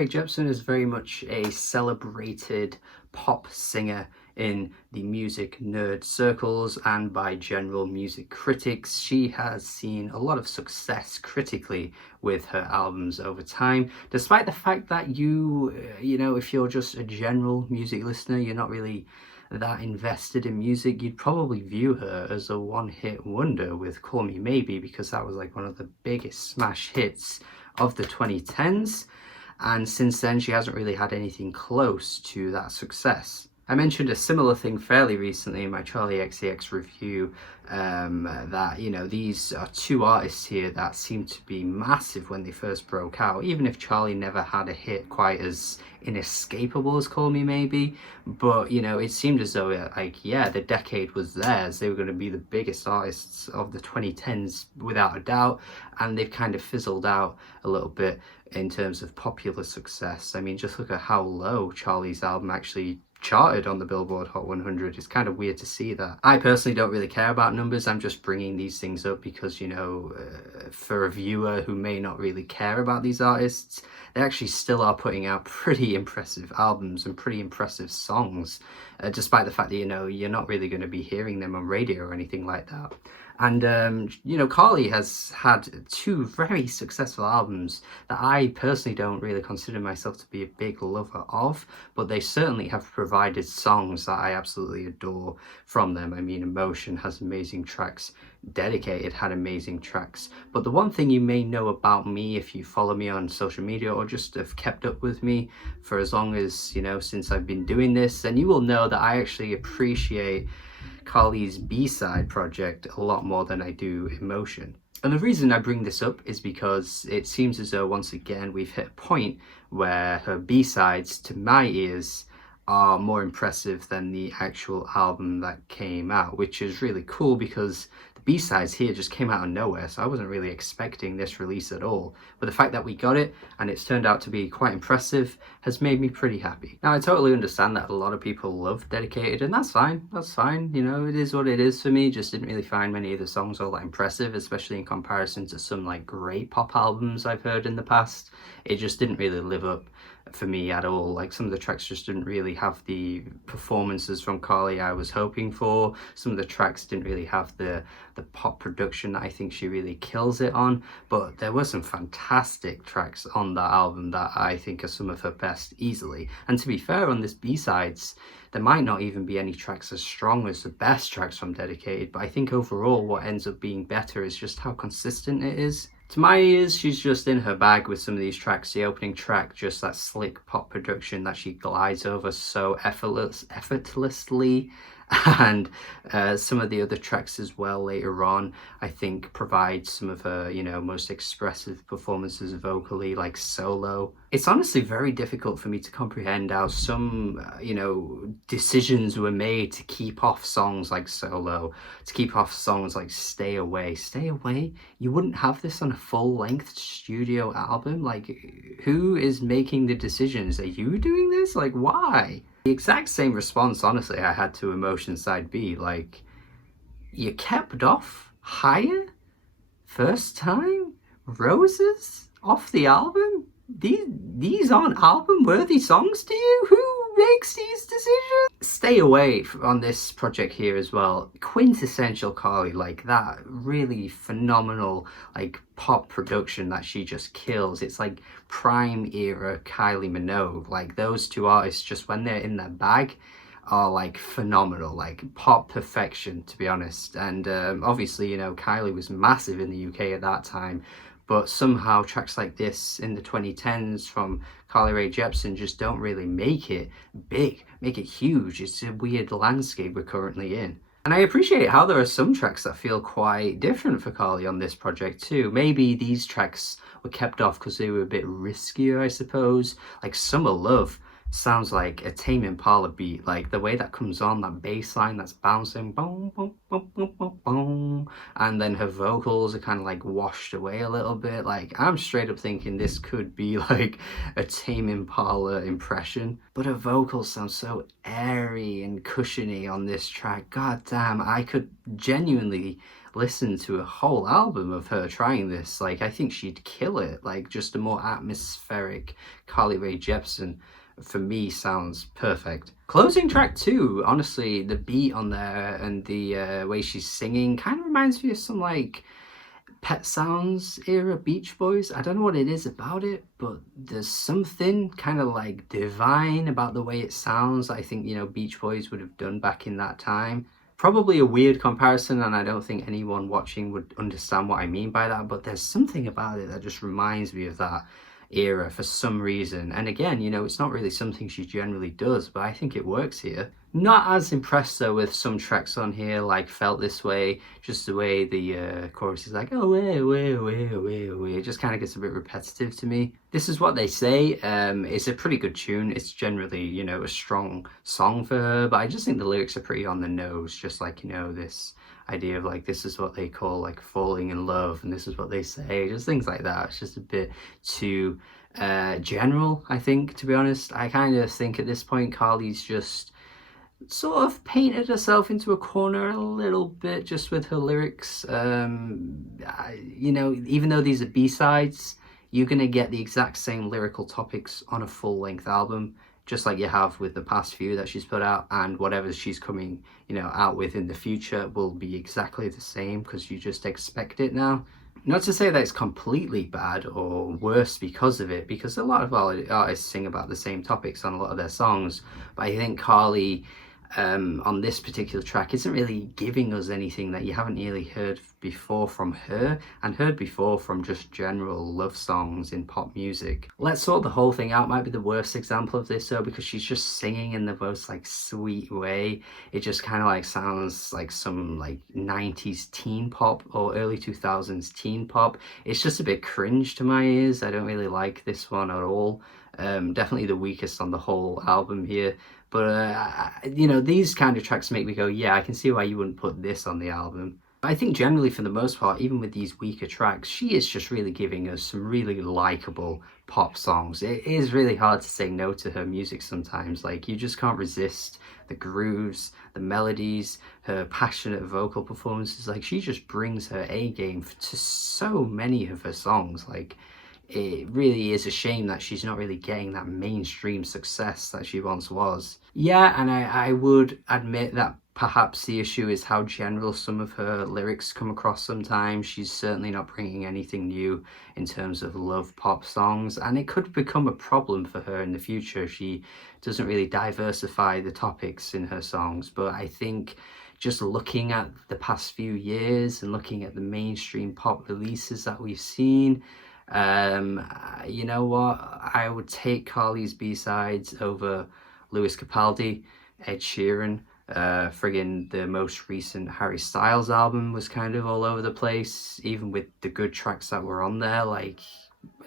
Rae Jepsen is very much a celebrated pop singer in the music nerd circles and by general music critics. She has seen a lot of success critically with her albums over time, despite the fact that you know, if you're just a general music listener, you're not really that invested in music, you'd probably view her as a one-hit wonder with Call Me Maybe, because that was like one of the biggest smash hits of the 2010s. And since then she hasn't really had anything close to that success. I mentioned a similar thing fairly recently in my Charlie XCX review, that, you know, these are two artists here that seem to be massive when they first broke out, even if Charlie never had a hit quite as inescapable as Call Me Maybe. But, you know, it seemed as though, like, yeah, the decade was theirs. They were going to be the biggest artists of the 2010s without a doubt, and they've kind of fizzled out a little bit in terms of popular success. I mean, just look at how low Charlie's album actually charted on the Billboard Hot 100. It's kind of weird to see that. I personally don't really care about numbers. I'm just bringing these things up because, you know, for a viewer who may not really care about these artists, they actually still are putting out pretty impressive albums and pretty impressive songs, despite the fact that, you know, you're not really going to be hearing them on radio or anything like that. And, you know, Carly has had two very successful albums that I personally don't really consider myself to be a big lover of, but they certainly have provided songs that I absolutely adore from them. I mean, Emotion has amazing tracks, Dedicated had amazing tracks. But the one thing you may know about me if you follow me on social media or just have kept up with me for as long as, you know, since I've been doing this, then you will know that I actually appreciate Carly's B-side project a lot more than I do Emotion. And the reason I bring this up is because it seems as though once again we've hit a point where her B-sides, to my ears, are more impressive than the actual album that came out, which is really cool because the B-sides here just came out of nowhere, so I wasn't really expecting this release at all. But the fact that we got it and it's turned out to be quite impressive has made me pretty happy. Now, I totally understand that a lot of people love Dedicated, and that's fine, you know, it is what it is for me. Just didn't really find many of the songs all that impressive, especially in comparison to some like great pop albums I've heard in the past. It just didn't really live up for me at all. Like, some of the tracks just didn't really have the performances from Carly I was hoping for. Some of the tracks didn't really have the pop production that I think she really kills it on, but there were some fantastic tracks on that album that I think are some of her best easily. And to be fair, on this B-sides, there might not even be any tracks as strong as the best tracks from Dedicated, but I think overall what ends up being better is just how consistent it is. To my ears, she's just in her bag with some of these tracks. The opening track, just that slick pop production that she glides over so effortlessly, and some of the other tracks as well later on, I think, provide some of her, you know, most expressive performances vocally, like Solo. It's honestly very difficult for me to comprehend how some, you know, decisions were made to keep off songs like Solo, to keep off songs like Stay Away. Stay Away? You wouldn't have this on a full-length studio album? Like, who is making the decisions? Are you doing this? Like, why? The exact same response, honestly, I had to Emotion Side B. Like, you kept off Higher? First Time? Roses? Off the album? These aren't album-worthy songs to you? Who makes these decisions? Stay Away on this project here as well. Quintessential Carly, like that really phenomenal like pop production that she just kills. It's like prime era Kylie Minogue. Like, those two artists, just when they're in their bag, are like phenomenal, like pop perfection, to be honest. And obviously, you know, Kylie was massive in the UK at that time, but somehow tracks like this in the 2010s from Carly Rae Jepsen just don't really make it big, make it huge. It's a weird landscape we're currently in. And I appreciate how there are some tracks that feel quite different for Carly on this project too. Maybe these tracks were kept off because they were a bit riskier, I suppose. Like Summer Love sounds like a Tame Impala beat. Like the way that comes on, that bass line that's bouncing, boom, boom, boom, boom, boom, boom, and then her vocals are kind of like washed away a little bit. Like I'm straight up thinking this could be like a Tame Impala impression, but her vocals sound so airy and cushiony on this track. God damn, I could genuinely listen to a whole album of her trying this. Like I think she'd kill it. Like just a more atmospheric Rae Jepsen for me sounds perfect. Closing track 2, honestly, the beat on there and the way she's singing kind of reminds me of some like Pet Sounds era Beach Boys. I don't know what it is about it, but there's something kind of like divine about the way it sounds. I think, you know, Beach Boys would have done back in that time. Probably a weird comparison, and I don't think anyone watching would understand what I mean by that, but there's something about it that just reminds me of that era for some reason. And again, you know, it's not really something she generally does, but I think it works here. Not as impressed though with some tracks on here, like Felt This Way, just the way the chorus is like, oh, way, it just kind of gets a bit repetitive to me. This Is What They Say is a pretty good tune. It's generally, you know, a strong song for her, but I just think the lyrics are pretty on the nose, just like, you know, this idea of like, this is what they call like falling in love, and this is what they say, just things like that. It's just a bit too general, I think, to be honest. I kind of think at this point Carly's just sort of painted herself into a corner a little bit just with her lyrics. You know, even though these are B-sides, you're gonna get the exact same lyrical topics on a full-length album, just like you have with the past few that she's put out, and whatever she's coming, you know, out with in the future will be exactly the same because you just expect it now. Not to say that it's completely bad or worse because of it, because a lot of artists sing about the same topics on a lot of their songs, but I think Carly on this particular track isn't really giving us anything that you haven't really heard before from her and heard before from just general love songs in pop music. Let's Sort the Whole Thing Out might be the worst example of this though, because she's just singing in the most like sweet way. It just kind of like sounds like some like 90s teen pop or early 2000s teen pop. It's just a bit cringe to my ears. I don't really like this one at all. Definitely the weakest on the whole album here. But, you know, these kind of tracks make me go, yeah, I can see why you wouldn't put this on the album. I think generally, for the most part, even with these weaker tracks, she is just really giving us some really likable pop songs. It is really hard to say no to her music sometimes. Like, you just can't resist the grooves, the melodies, her passionate vocal performances. Like, she just brings her A game to so many of her songs. Like, it really is a shame that she's not really getting that mainstream success that she once was. Yeah, and I would admit that perhaps the issue is how general some of her lyrics come across sometimes. She's certainly not bringing anything new in terms of love pop songs, and it could become a problem for her in the future if she doesn't really diversify the topics in her songs. But I think just looking at the past few years and looking at the mainstream pop releases that we've seen, you know what, I would take Carly's B-sides over Lewis Capaldi, Ed Sheeran. Friggin' the most recent Harry Styles album was kind of all over the place, even with the good tracks that were on there. Like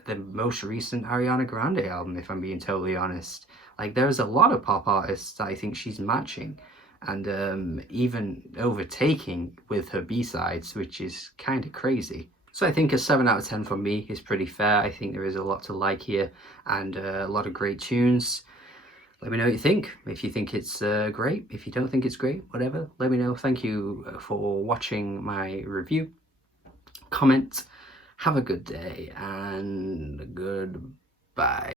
the most recent Ariana Grande album, if I'm being totally honest. Like there's a lot of pop artists that I think she's matching and even overtaking with her B-sides, which is kind of crazy. So I think a 7 out of 10 for me is pretty fair. I think there is a lot to like here and a lot of great tunes. Let me know what you think. If you think it's great, if you don't think it's great, whatever, let me know. Thank you for watching my review. Comment. Have a good day and goodbye.